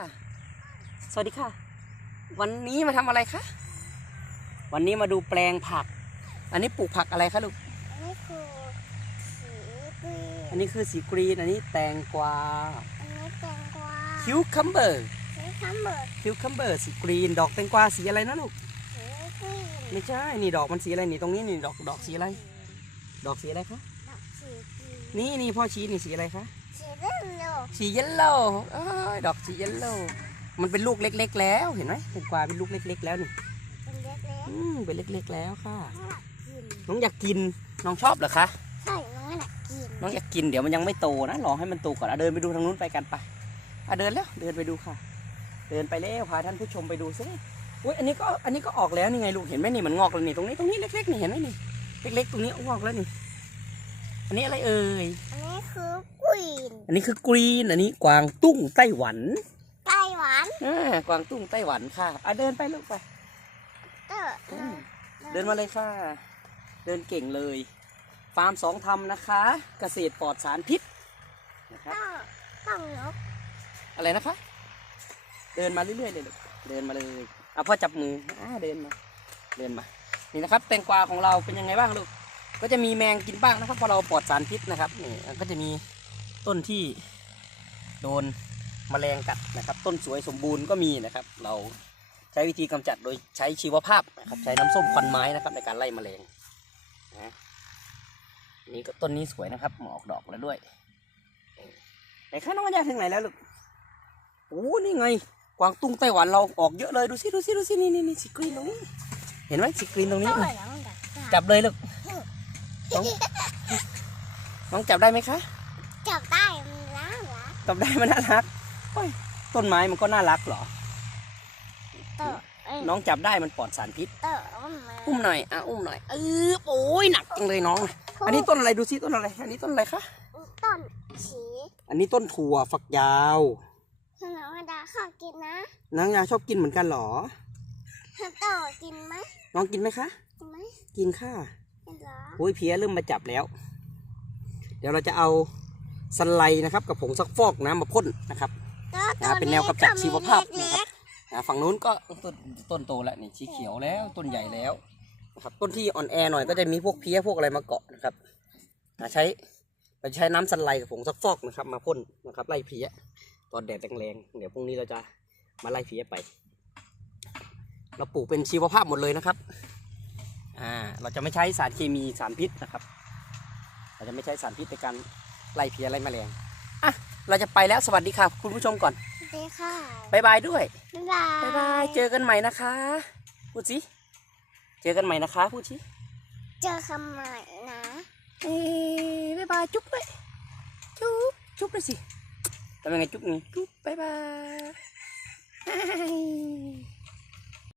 ค่ะสวัสดีค่ะ วันนี้มาทำอะไรคะ วันนี้มาดูแปลงผัก อันนี้ปลูกผักอะไรคะลูก อันนี้คือสีกรีอันนี้คือสีกรีน อันนี้แตงกวา อันนี้แตงกวา คิวคัมเบอร์สีขาวเหมือนคิวคัมเบอร์สีกรีน ดอกแตงกวาสีอะไรนะลูก สีกรีน ไม่ใช่ นี่ดอกมันสีอะไรนี่ตรงนี้นี่ดอกดอกสีอะไร ดอกสีอะไรคะ ดอกสีกรีน นี่นี่พ่อชี้นี่สีอะไรคะสีเรื่อง โลกสีเยลโล่เอ้ยดอกสีเยลโล่มันเป็นลูกเล็ก ๆ แล้วเห็นไหมแตงกวาเป็นลูกเล็ก ๆ แล้วนี่เป็นเล็กอืมเป็นเล็ก ๆ แล้วค่ะๆน่ากินน้องอยากกินน้องชอบเหรอคะใช่น้องน่ากินน้องอยากกินเดี๋ยวมันยังไม่โตนะรอให้มันโตก่อนอะเดินไปดูทางนู้นไปกันไปอะเดินแล้วเดินไปดูค่ะ เดินไปแล้วพาท่านผู้ชมไปดูซิอุ้ยอันนี้ก็อันนี้ก็ออกแล้วนี่ไงลูกเห็นไหมนี่มันงอกแล้วนี่ตรงนี้ตรงนี้เล็กๆนี่เห็นไหมนี่เล็กๆตรงนี้งอกแล้วนี่ อันนี้อะไรเอ่ยอันนี้คือก รีนอันนี้คือกรีน อันนี้กวางตุ้งไต้หวันไต้หวันอ่ากวางตุ้งไต้หวันค่ะอะเดินไปลูกไป เตอร์อืม เดินมาเลยค่ะ เดินเก่งเลย ฟาร์มสองทำนะคะ เกษตรปลอดสารพิษนะคะต้องต้องนกอะไรนะคะ เดินมาเรื่อยๆเลยลูกเดินมาเลยอะพ่อจับมืออ่าเดินมา เดินมา นี่นะครับ แตงกวาของเราเป็นยังไงบ้างลูก ก็จะมีแมงกินบ้างนะครับเพราะเราปลอดสารพิษนะครับ นี่ก็จะมี ต้นที่โดนแมลงกัดนะครับ ต้นสวยสมบูรณ์ก็มีนะครับ เราใช้วิธีกำจัดโดยใช้ชีวภาพนะครับ ใช้น้ำส้มควันไม้นะครับ ในการไล่แมลงนะนี่ก็ต้นนี้สวยนะครับออกดอกแล้วด้วยไหนคะน้องมัญญาถึงไหนแล้วลูกโอ้นี่ไง กวางตุ้งไต้หวันเราออกเยอะเลยดูสิดูสิดูสินี่นี่นี่สีกรีนตรงนี้ เห็นไหมสีกรีนตรงเตนี้อร์แล้วมันดักจับเลยลูกน้องน้องจับได้ไหมคะ จับได้มันล้างเหรอจับได้มันน่ารักโอ้ยต้นไม้มันก็น่ารักเหรอเตอร์เอ้ยน้องจับได้มันปลอดสารพิษเตอร์เอามาอุ้มหน่อย อะ อุ้มหน่อยเออโอ้ยหนักจังเลยน้อง อันนี้ต้นอะไรดูสิต้นอะไร อันนี้ต้นอะไรคะ ต้นสีอันนี้ต้นถั่วฝักยาวถ้าน้องดาข้าวกินนะนางยาชอบกินเหมือนกันเหรอถ้าเตอร์กินไหมน้องกินไหมคะ กินไหมกินค่ะ กินเหรอ โอ้ยเพี้ยเริ่มมาจับแล้ว เดี๋ยวเราจะเอา สไลด์นะครับกับผงซักฟอกน้ำมาพ่นนะครับก็เป็นแนวกำจัดชีวภาพเล็นะครับกอ่าฝั่งนู้นก็ต้นต้นโตแล้วนี่สีเขียวแล้วต้นใหญ่แล้วนะครับต้นที่อ่อนแอหน่อยก็จะมีพวกเพี้ยพวกอะไรมาเกาะนะครับอ่าใช้เราใช้น้ำสไลด์กับผงซักฟอกนะครับ มาพ่นนะครับไล่เพี้ยตอนแดดแรงๆเดี๋ยวพรุ่งนี้เราจะมาไล่เพี้ยไป เราปลูกเป็นชีวภาพหมดเลยนะครับอ่าเราจะไม่ใช้สารเคมีสารพิษนะครับ เราจะไม่ใช้สารพิษในการ ไล่เพี้ยไล่แมลงอะเราจะไปแล้วสวัสดีค่ะ คุณผู้ชมก่อนๆสวัสดีค่ะบายบายด้วยบ๊ายบายบายบายเจอกันใหม่นะคะพูดสิเจอกันใหม่นะคะพูดสิเจอคำใหม่นะเอ้ยบายบายจุ๊บเลยจุ๊บจุ๊บเลยสิทำยังไงจุ๊บไงจุ๊บบายบาย